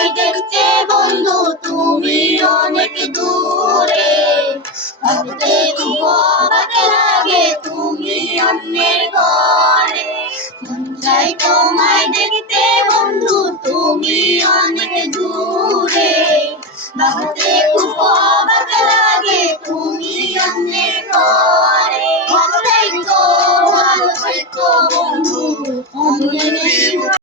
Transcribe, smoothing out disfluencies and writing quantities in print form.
তোমায় দেখতে বন্ধু তুমি অনেক দূরে, ভাবতে খুব অবাক লাগে তুমি অন্যের ঘরে। মন চাই তোমায়